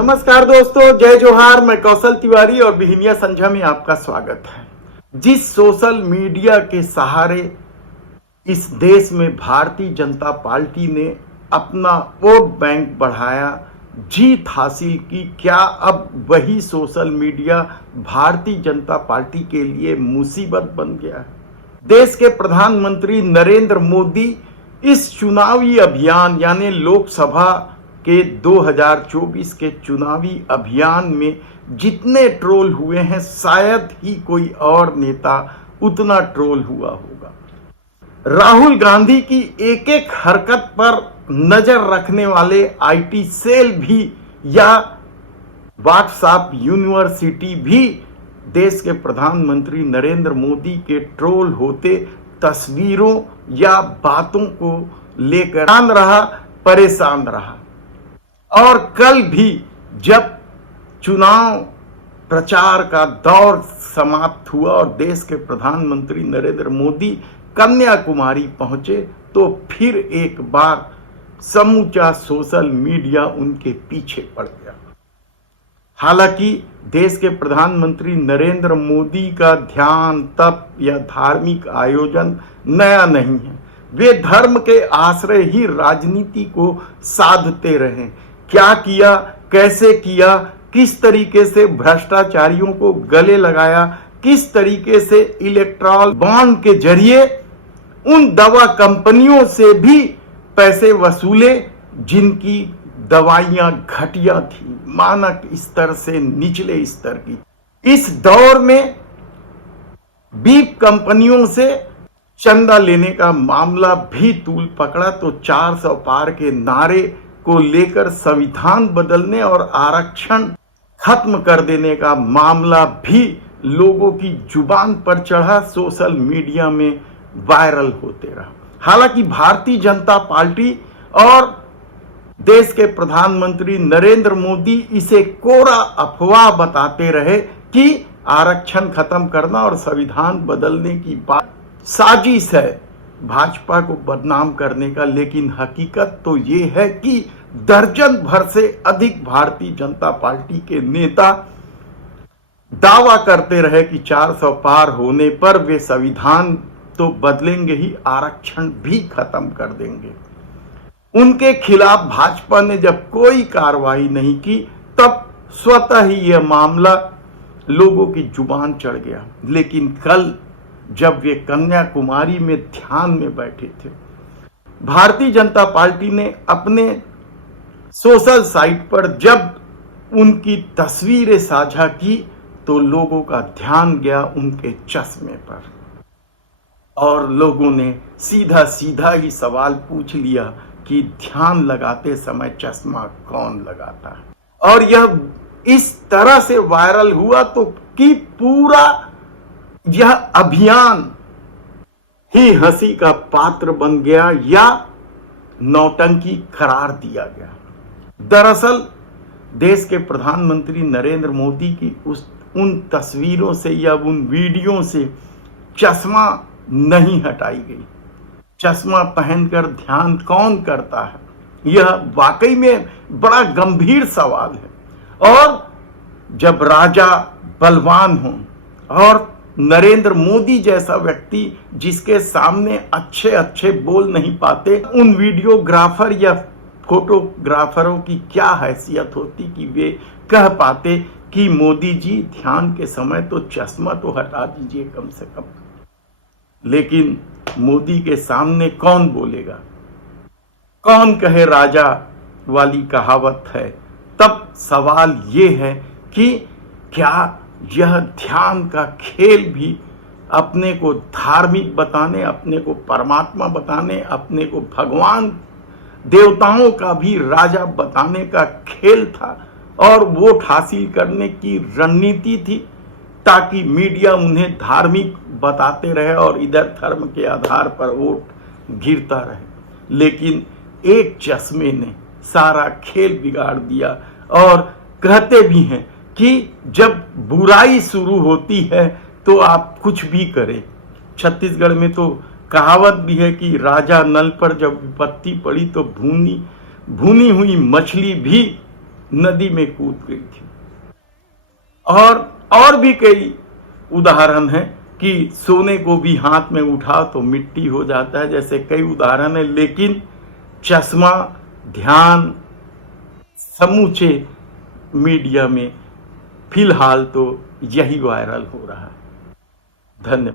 नमस्कार दोस्तों, जय जोहार। मैं कौशल तिवारी और बिहिनिया संझा में आपका स्वागत है। जिस सोशल मीडिया के सहारे इस देश में भारतीय जनता पार्टी ने अपना वोट बैंक बढ़ाया, जीत हासिल की, क्या अब वही social media Bharatiya Janata party के लिए मुसीबत बन गया है? देश के प्रधानमंत्री नरेंद्र मोदी इस चुनावी अभियान यानी लोकसभा के 2024 के चुनावी अभियान में जितने ट्रोल हुए हैं, शायद ही कोई और नेता उतना ट्रोल हुआ होगा। राहुल गांधी की एक एक हरकत पर नजर रखने वाले आईटी सेल भी या व्हाट्सएप यूनिवर्सिटी भी देश के प्रधानमंत्री नरेंद्र मोदी के ट्रोल होते तस्वीरों या बातों को लेकर परेशान रहा। और कल भी जब चुनाव प्रचार का दौर समाप्त हुआ और देश के प्रधानमंत्री नरेंद्र मोदी कन्याकुमारी पहुंचे तो फिर एक बार समूचा सोशल मीडिया उनके पीछे पड़ गया। हालांकि देश के प्रधानमंत्री नरेंद्र मोदी का ध्यान, तप या धार्मिक आयोजन नया नहीं है। वे धर्म के आश्रय ही राजनीति को साधते रहे। क्या किया, कैसे किया, किस तरीके से भ्रष्टाचारियों को गले लगाया, किस तरीके से इलेक्ट्रॉल बॉन्ड के जरिए उन दवा कंपनियों से भी पैसे वसूले जिनकी दवाइयां घटिया थी, मानक स्तर से निचले स्तर की। इस दौर में बीप कंपनियों से चंदा लेने का मामला भी तूल पकड़ा तो 400 पार के नारे को लेकर संविधान बदलने और आरक्षण खत्म कर देने का मामला भी लोगों की जुबान पर चढ़ा, सोशल मीडिया में वायरल होते रहा। हालांकि भारतीय जनता पार्टी और देश के प्रधानमंत्री नरेंद्र मोदी इसे कोरा अफवाह बताते रहे कि आरक्षण खत्म करना और संविधान बदलने की बात साजिश है भाजपा को बदनाम करने का। लेकिन हकीकत तो ये है कि दर्जन भर से अधिक भारतीय जनता पार्टी के नेता दावा करते रहे कि 400 पार होने पर वे संविधान तो बदलेंगे ही, आरक्षण भी खत्म कर देंगे। उनके खिलाफ भाजपा ने जब कोई कार्रवाई नहीं की तब स्वतः ही यह मामला लोगों की जुबान चढ़ गया। लेकिन कल जब वे कन्याकुमारी में ध्यान में बैठे थे, भारतीय जनता पार्टी ने अपने सोशल साइट पर जब उनकी तस्वीरें साझा की तो लोगों का ध्यान गया उनके चश्मे पर और लोगों ने सीधा सीधा ही सवाल पूछ लिया कि ध्यान लगाते समय चश्मा कौन लगाता है। और यह इस तरह से वायरल हुआ तो कि पूरा यह अभियान ही हंसी का पात्र बन गया या नौटंकी करार दिया गया। दरअसल देश के प्रधानमंत्री नरेंद्र मोदी की उन तस्वीरों से या उन वीडियो से चश्मा नहीं हटाई गई। चश्मा पहनकर ध्यान कौन करता है, यह वाकई में बड़ा गंभीर सवाल है। और जब राजा बलवान हो और नरेंद्र मोदी जैसा व्यक्ति जिसके सामने अच्छे अच्छे बोल नहीं पाते, उन वीडियोग्राफर या फोटोग्राफरों की क्या हैसियत होती कि वे कह पाते कि मोदी जी ध्यान के समय तो चश्मा तो हटा दीजिए कम से कम। लेकिन मोदी के सामने कौन बोलेगा, कौन कहे राजा वाली कहावत है। तब सवाल ये है कि क्या यह ध्यान का खेल भी अपने को धार्मिक बताने, अपने को परमात्मा बताने, अपने को भगवान देवताओं का भी राजा बताने का खेल था और वोट हासिल करने की रणनीति थी ताकि मीडिया उन्हें धार्मिक बताते रहे और इधर धर्म के आधार पर वोट गिरता रहे। लेकिन एक चश्मे ने सारा खेल बिगाड़ दिया और कहते भी हैं कि जब बुराई शुरू होती है तो आप कुछ भी करें। छत्तीसगढ़ में तो कहावत भी है कि राजा नल पर जब विपत्ति पड़ी तो भूनी हुई मछली भी नदी में कूद गई थी। और भी कई उदाहरण हैं कि सोने को भी हाथ में उठाओ तो मिट्टी हो जाता है, जैसे कई उदाहरण है। लेकिन चश्मा ध्यान समूचे मीडिया में फिलहाल तो यही वायरल हो रहा है। धन्यवाद।